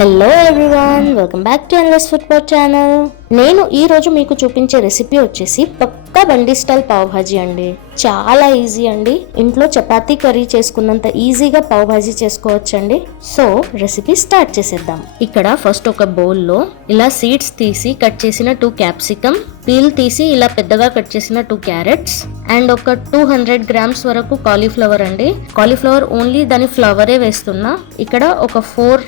Hello everyone, welcome back to endless football channel. నేను ఈ రోజు మీకు చూపించే రెసిపీ వచ్చేసి పక్కా బండి స్టైల్ పావ్ భాజీ అండి. చాలా ఈజీ అండి. ఇంట్లో చపాతీ కర్రీ చేసుకున్నంత ఈజీగా పావ్ భాజీ చేసుకోవచ్చండి. సో రెసిపీ స్టార్ట్ చేసేద్దాం. ఇక్కడ ఫస్ట్ ఒక బౌల్లో ఇలా సీడ్స్ తీసి కట్ చేసిన 2 క్యాప్సికమ్, పీల్ తీసి ఇలా పెద్దగా కట్ చేసిన 2 క్యారెట్స్ అండ్ ఒక 200 గ్రామ్స్ వరకు కాలీఫ్లవర్ అండి. కాలీఫ్లవర్ ఓన్లీ దాని ఫ్లవరే వేస్తున్నా. ఇక్కడ ఒక 4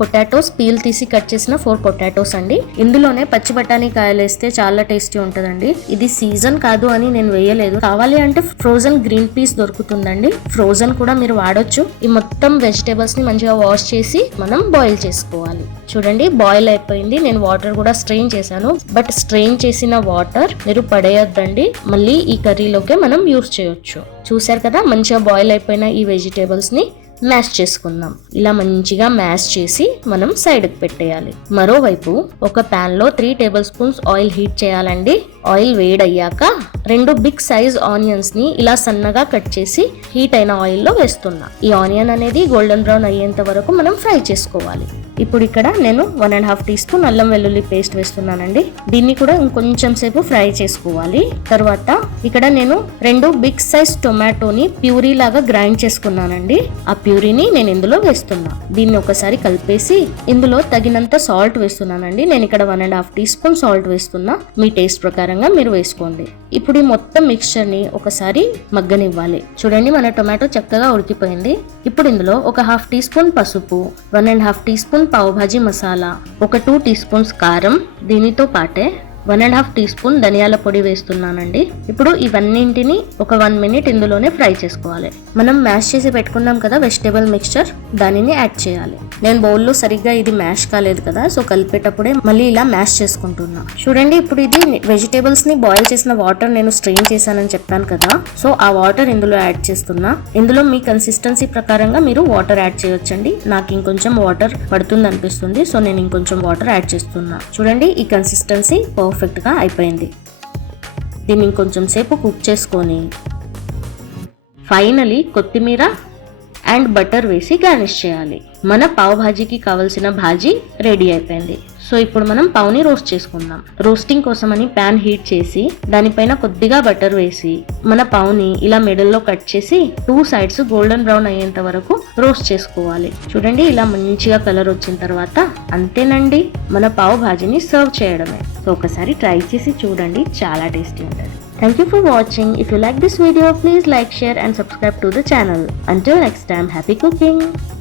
పొటాటోస్, పీల్ తీసి కట్ చేసిన 4 పొటాటోస్ అండి. ఇందులోనే పచ్చి బఠానీ కాయలు వేస్తే చాలా టేస్టీ ఉంటుందండి. ఇది సీజన్ కాదు అని నేను వేయలేదు. కావాలి అంటే ఫ్రోజన్ గ్రీన్ పీస్ దొరుకుతుందండి, ఫ్రోజన్ కూడా మీరు వాడొచ్చు. ఈ మొత్తం వెజిటేబుల్స్ ని మంచిగా వాష్ చేసి మనం బాయిల్ చేసుకోవాలి. చూడండి, బాయిల్ అయిపోయింది. నేను వాటర్ కూడా స్ట్రెయిన్ చేశాను. బట్ స్ట్రెయిన్ చేసిన వాటర్ మీరు పడేయొద్దండి, మళ్ళీ ఈ కర్రీలోకే మనం యూస్ చేయొచ్చు. చూసారు కదా, మంచిగా బాయిల్ అయిపోయిన ఈ వెజిటేబుల్స్ ని మ్యాష్ చేసుకుందాం. ఇలా మంచిగా మ్యాష్ చేసి మనం సైడ్కి పెట్టేయాలి. మరోవైపు ఒక ప్యాన్ లో 3 టేబుల్ స్పూన్స్ ఆయిల్ హీట్ చేయాలండి. ఆయిల్ వేడయ్యాక 2 బిగ్ సైజ్ ఆనియన్స్ ని ఇలా సన్నగా కట్ చేసి హీట్ అయిన ఆయిల్ లో వేస్తున్నా. ఈ ఆనియన్ అనేది గోల్డెన్ బ్రౌన్ అయ్యేంత వరకు మనం ఫ్రై చేసుకోవాలి. ఇప్పుడు ఇక్కడ నేను 1.5 టీ స్పూన్ అల్లం వెల్లుల్లి పేస్ట్ వేస్తున్నానండి. దీన్ని కూడా ఇంకొంచెం సేపు ఫ్రై చేసుకోవాలి. తర్వాత ఇక్కడ నేను 2 బిగ్ సైజ్ టొమాటోని ప్యూరీ లాగా గ్రైండ్ చేసుకున్నానండి. ఆ ప్యూరీని నేను ఇందులో వేస్తున్నా. దీన్ని ఒకసారి కలిపేసి ఇందులో తగినంత సాల్ట్ వేస్తున్నానండి. నేను ఇక్కడ 1.5 టీ స్పూన్ సాల్ట్ వేస్తున్నా. మీ టేస్ట్ ప్రకారంగా మీరు వేసుకోండి. ఇప్పుడు ఈ మొత్తం మిక్స్చర్ ని ఒకసారి మగ్గనివ్వాలి. చూడండి, మన టొమాటో చక్కగా ఉడికిపోయింది. ఇప్పుడు ఇందులో ఒక 1/2 టీ స్పూన్ పసుపు, 1.5 టీ స్పూన్ పావ్ భాజీ మసాలా, ఒక 2 టీ స్పూన్స్ కారం, దీనితో పాటే 1.5 టీ స్పూన్ ధనియాల పొడి వేస్తున్నానండి. ఇప్పుడు ఇవన్నింటిని ఒక 1 మినిట్ ఇందులోనే ఫ్రై చేసుకోవాలి. మనం మ్యాష్ చేసి పెట్టుకున్నాం కదా వెజిటేబుల్ మిక్స్చర్, దానిని యాడ్ చేయాలి. నేను బౌల్లో సరిగ్గా ఇది మ్యాష్ కాలేదు కదా, సో కలిపేటప్పుడే మళ్ళీ ఇలా మ్యాష్ చేసుకుంటున్నా. చూడండి, ఇప్పుడు ఇది వెజిటేబుల్స్ ని బాయిల్ చేసిన వాటర్ నేను స్ట్రెయిన్ చేశానని చెప్పాను కదా, సో ఆ వాటర్ ఇందులో యాడ్ చేస్తున్నా. ఇందులో మీ కన్సిస్టెన్సీ ప్రకారంగా మీరు వాటర్ యాడ్ చేయొచ్చండి. నాకు ఇంకొంచెం వాటర్ పడుతుంది అనిపిస్తుంది, సో నేను ఇంకొంచెం వాటర్ యాడ్ చేస్తున్నా. చూడండి, ఈ కన్సిస్టెన్సీ పర్ఫెక్ట్ గా అయిపోయింది. దీన్ని ఇంకొంచెం సేపు కుక్ చేసుకొని ఫైనలీ కొత్తిమీర అండ్ బటర్ వేసి గార్నిష్ చేయాలి. మన పావ్ భాజీకి కావలసిన భాజీ రెడీ అయిపోయింది. సో ఇప్పుడు మనం పావుని రోస్ట్ చేసుకుందాం. రోస్టింగ్ కోసమని ప్యాన్ హీట్ చేసి దానిపైన కొద్దిగా బటర్ వేసి మన పావుని ఇలా మిడిల్ లో కట్ చేసి 2 సైడ్స్ గోల్డెన్ బ్రౌన్ అయ్యేంత వరకు రోస్ట్ చేసుకోవాలి. చూడండి, ఇలా మంచిగా కలర్ వచ్చిన తర్వాత అంతేనండి, మన పావ్ భాజీని సర్వ్ చేయడమే. సో ఒకసారి ట్రై చేసి చూడండి, చాలా టేస్టీ ఉంటుంది. Thank you for watching. If you like this video, please like, share and subscribe to the channel. Until next time, happy cooking!